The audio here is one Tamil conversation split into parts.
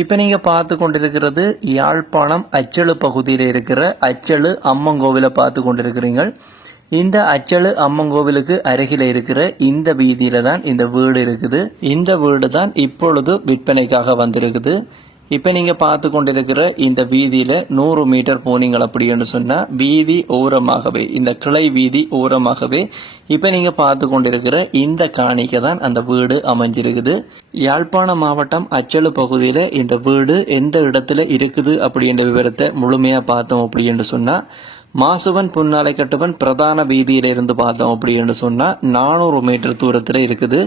இப்போ நீங்கள் பார்த்து கொண்டிருக்கிறது யாழ்ப்பாணம் அச்சலு பகுதியில் இருக்கிற அச்சலு அம்மங்கோவிலை பார்த்து கொண்டிருக்கிறீங்க. இந்த அச்சலு அம்மங்கோவிலுக்கு அருகில் இருக்கிற இந்த வீதியில தான் இந்த வீடு இருக்குது. இந்த வீடு தான் இப்பொழுது விற்பனைக்காக வந்திருக்குது. இப்போ நீங்கள் பார்த்து கொண்டிருக்கிற இந்த வீதியில் 100 மீட்டர் போனீங்கள் அப்படின்னு சொன்னால் வீதி ஓரமாகவே, இந்த கிளை வீதி ஓரமாகவே இப்போ நீங்கள் பார்த்து கொண்டிருக்கிற இந்த காணிக்கு தான் அந்த வீடு அமைஞ்சிருக்குது. யாழ்ப்பாணம் மாவட்டம் அச்சலு பகுதியில் இந்த வீடு எந்த இடத்துல இருக்குது அப்படின்ற விவரத்தை முழுமையாக பார்த்தோம் அப்படின்னு சொன்னால், மாசுவன் புன்னாலை கட்டுவன் பிரதான வீதியிலிருந்து பார்த்தோம் அப்படின்னு சொன்னால் 400 மீட்டர் தூரத்தில் இருக்குது.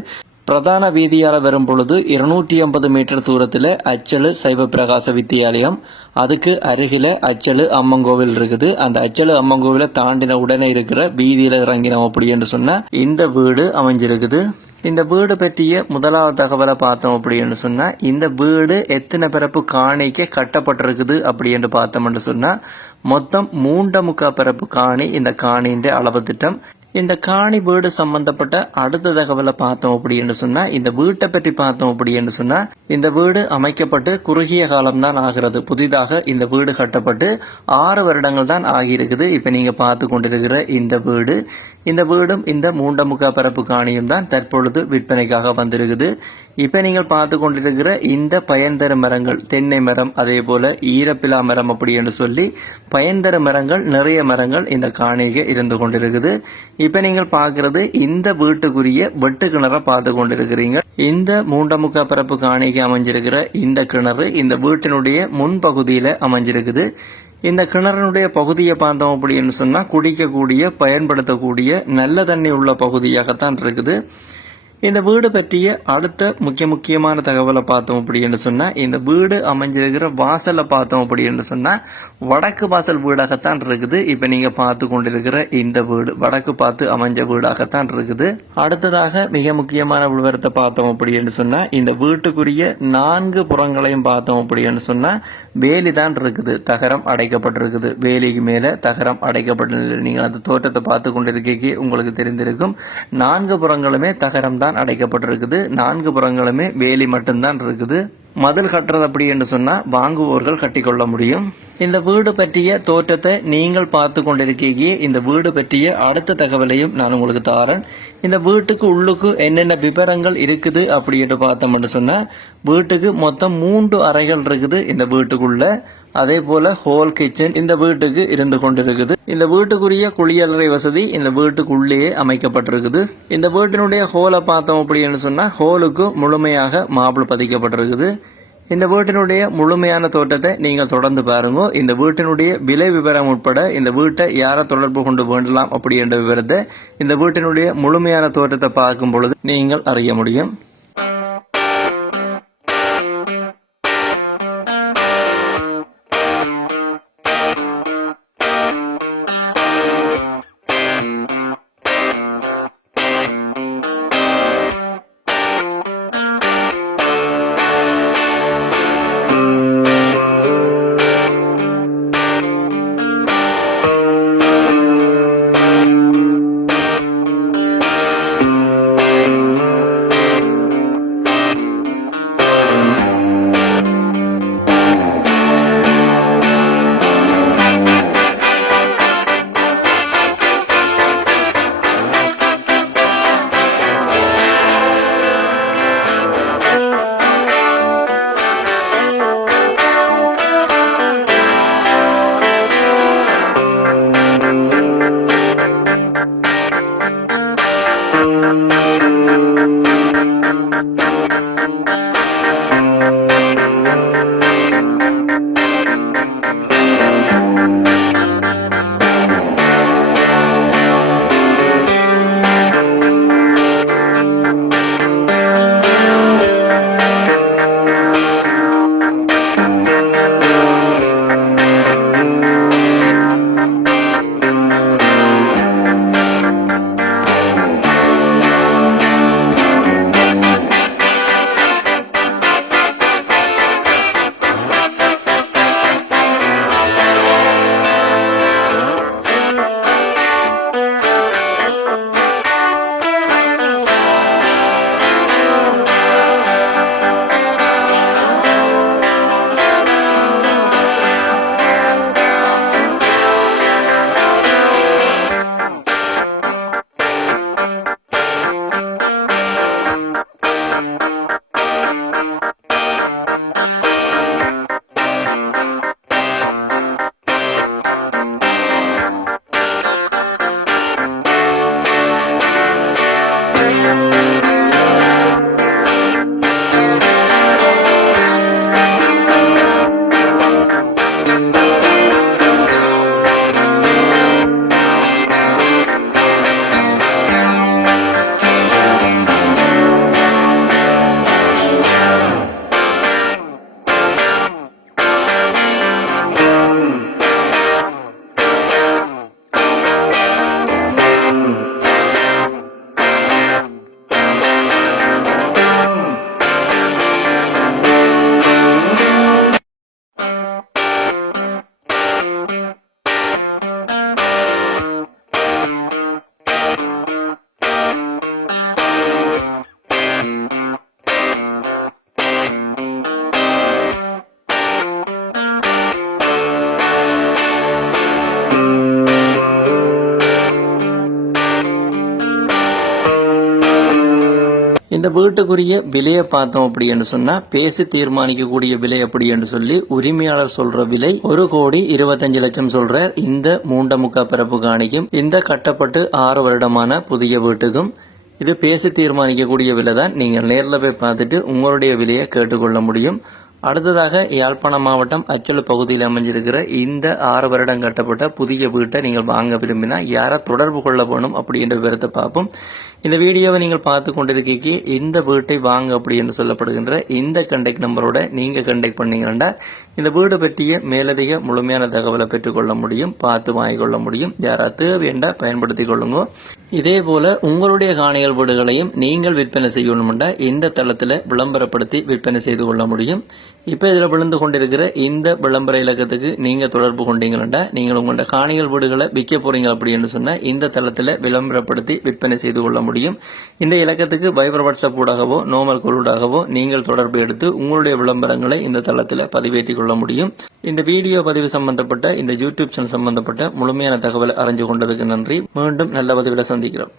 பிரதான வீதியால் வரும் பொழுது 250 மீட்டர் தூரத்தில் அச்சலு சைவ பிரகாச வித்தியாலயம், அதுக்கு அருகில் அச்சலு அம்மங்கோவில் இருக்குது. அந்த அச்சலு அம்மங்கோவிலை தாண்டின உடனே இருக்கிற வீதியில் இறங்கினோம் அப்படின்னு சொன்னால் இந்த வீடு அமைஞ்சிருக்குது. இந்த வீடு பற்றிய முதலாவது தகவலை பார்த்தோம் அப்படின்னு சொன்னால், இந்த வீடு எத்தனை பிறப்பு காணிக்கு கட்டப்பட்டிருக்குது அப்படின்னு பார்த்தோம்னு சொன்னால் மொத்தம் 3.25 பிறப்பு காணி இந்த காணின்ற அளவு திட்டம். இந்த காணி வீடு சம்பந்தப்பட்ட அடுத்த தகவலை பார்த்தோம் அப்படின்னு சொன்னால், இந்த வீட்டை பற்றி பார்த்தோம் அப்படின்னு சொன்னால், இந்த வீடு அமைக்கப்பட்டு குறுகிய காலம்தான் ஆகிறது. புதிதாக இந்த வீடு கட்டப்பட்டு 6 வருடங்கள் தான் ஆகியிருக்குது. இப்போ நீங்கள் பார்த்து கொண்டிருக்கிற இந்த வீடும் இந்த 3.25 பரப்பு காணியும் தான் தற்பொழுது விற்பனைக்காக வந்திருக்குது. இப்போ நீங்கள் பார்த்து கொண்டிருக்கிற இந்த பயன்தர மரங்கள், தென்னை மரம், அதே போல் ஈரப்பிலா மரம் அப்படின்னு சொல்லி பயன்தர மரங்கள், நிறைய மரங்கள் இந்த காணிக்கு இருந்து கொண்டிருக்குது. இப்போ நீங்கள் பார்க்கறது இந்த வீட்டுக்குரிய வெட்டு கிணறை பார்த்து கொண்டிருக்கிறீங்க. இந்த 3.25 பரப்பு காணிக்கு அமைஞ்சிருக்கிற இந்த கிணறு இந்த வீட்டினுடைய முன்பகுதியில் அமைஞ்சிருக்குது. இந்த கிணறினுடைய பகுதியை பார்த்தோம் அப்படின்னு சொன்னால் குடிக்கக்கூடிய, பயன்படுத்தக்கூடிய நல்ல தண்ணி உள்ள பகுதியாகத்தான் இருக்குது. இந்த வீடு பற்றிய அடுத்த முக்கியமான தகவலை பார்த்தோம் அப்படின்னு சொன்னால், இந்த வீடு அமைஞ்சிருக்கிற வாசலை பார்த்தோம் அப்படின்னு சொன்னால் வடக்கு வாசல் வீடாகத்தான் இருக்குது. இப்போ நீங்கள் பார்த்து கொண்டிருக்கிற இந்த வீடு வடக்கு பார்த்து அமைஞ்ச வீடாகத்தான் இருக்குது. அடுத்ததாக மிக முக்கியமான விவரத்தை பார்த்தோம் அப்படின்னு சொன்னால், இந்த வீட்டுக்குரிய 4 புறங்களையும் பார்த்தோம் அப்படின்னு சொன்னால் வேலி தான் இருக்குது. தகரம் அடைக்கப்பட்டிருக்குது. வேலிக்கு மேலே தகரம் அடைக்கப்பட்ட நீங்கள் அந்த தோட்டத்தை பார்த்து கொண்டிருக்கே உங்களுக்கு தெரிந்திருக்கும். 4 புறங்களுமே தகரம் தான் அடைக்கப்பட்டிருக்குது. 4 புறங்களுமே வேலி மட்டும்தான் இருக்குது. மதில் கட்டுறது அப்படி என்று சொன்னால் வாங்குவோர்கள் கட்டிக்கொள்ள முடியும். இந்த வீடு பற்றிய தோற்றத்தை நீங்கள் பார்த்து கொண்டிருக்கீங்க. இந்த வீடு பற்றிய அடுத்த தகவலையும் நான் உங்களுக்கு தாரேன். இந்த வீட்டுக்கு உள்ளுக்கு என்னென்ன விவரங்கள் இருக்குது அப்படின்னு பார்த்தோம்னு சொன்னால், வீட்டுக்கு மொத்தம் 3 அறைகள் இருக்குது இந்த வீட்டுக்குள்ள. அதே போல ஹோல் கிச்சன் இந்த வீட்டுக்கு இருந்து கொண்டிருக்குது. இந்த வீட்டுக்குரிய குளியலறை வசதி இந்த வீட்டுக்குள்ளேயே அமைக்கப்பட்டிருக்குது. இந்த வீட்டினுடைய ஹோலை பார்த்தோம் அப்படின்னு சொன்னால் ஹோலுக்கு முழுமையாக மார்பிள் பதிக்கப்பட்டிருக்குது. இந்த வீட்டினுடைய முழுமையான தோட்டத்தை நீங்கள் தொடர்ந்து பாருங்க. இந்த வீட்டினுடைய விலை விவரம் உட்பட இந்த வீட்டை யாரை தொடர்பு கொண்டு வேண்டலாம் அப்படி என்ற விவரத்தை இந்த வீட்டினுடைய முழுமையான தோட்டத்தை பார்க்கும் பொழுது நீங்கள் அறிய முடியும். வீட்டுக்குரிய விலையை பார்த்தோம் அப்படி என்று சொன்னா பேசி தீர்மானிக்கக்கூடிய விலை அப்படி என்று சொல்லி உரிமையாளர் சொல்ற விலை 1,25,00,000 சொல்றார். இந்த 3.25 பரப்பு காணிக்கும் இந்த கட்டப்பட்டு 6 வருடமான புதிய வீட்டுக்கும் இது பேசி தீர்மானிக்கக்கூடிய விலை தான். நீங்கள் நேரில் போய் பார்த்துட்டு உங்களுடைய விலையை கேட்டுக்கொள்ள முடியும். அடுத்ததாக யாழ்ப்பாணம் மாவட்டம் அச்சலு பகுதியில் அமைஞ்சிருக்கிற இந்த 6 வருடம் கட்டப்பட்ட புதிய வீட்டை நீங்கள் வாங்க விரும்பினா யாரை தொடர்பு கொள்ள வேணும் அப்படின்ற விவரத்தை பார்ப்போம். இந்த வீடியோவை நீங்கள் பார்த்து கொண்டிருக்கீங்க. இந்த வீட்டை வாங்க அப்படி என்று சொல்லப்படுகின்ற இந்த கண்டெக்ட் நம்பரோட நீங்கள் கண்டெக்ட் பண்ணீங்கன்னா இந்த வீடு பற்றிய மேலதிக முழுமையான தகவலை பெற்றுக்கொள்ள முடியும், பார்த்து வாங்கிக்கொள்ள முடியும். யாராவது தேவையண்டா பயன்படுத்தி கொள்ளுங்க. இதே போல உங்களுடைய காணிகள் வீடுகளையும் நீங்கள் விற்பனை செய்யணும்னா இந்த தளத்தில் விளம்பரப்படுத்தி விற்பனை செய்து கொள்ள முடியும். இப்போ இதில் விழுந்து கொண்டிருக்கிற இந்த விளம்பர இலக்கத்துக்கு நீங்கள் தொடர்பு கொண்டீங்கன்னா நீங்கள் உங்களோட காணிகள் வீடுகளை விற்க போறீங்க அப்படின்னு சொன்னால் இந்த தளத்தில் விளம்பரப்படுத்தி விற்பனை செய்து கொள்ள முடியும். இந்த இலக்கத்துக்கு வைபர் வாட்ஸ்அப் ஊடாகவோ நார்மல் கால் ஊடாகவோ நீங்கள் தொடர்பு எடுத்து உங்களுடைய விளம்பரங்களை இந்த தளத்தில் பதிவேற்றிக் கொள்ள முடியும். இந்த வீடியோ பதிவு சம்பந்தப்பட்ட இந்த யூடியூப் சேனல் சம்பந்தப்பட்ட முழுமையான தகவலை அறிஞ்சு கொண்டதுக்கு நன்றி. மீண்டும் நல்ல பதிவில் சந்திக்கிறோம்.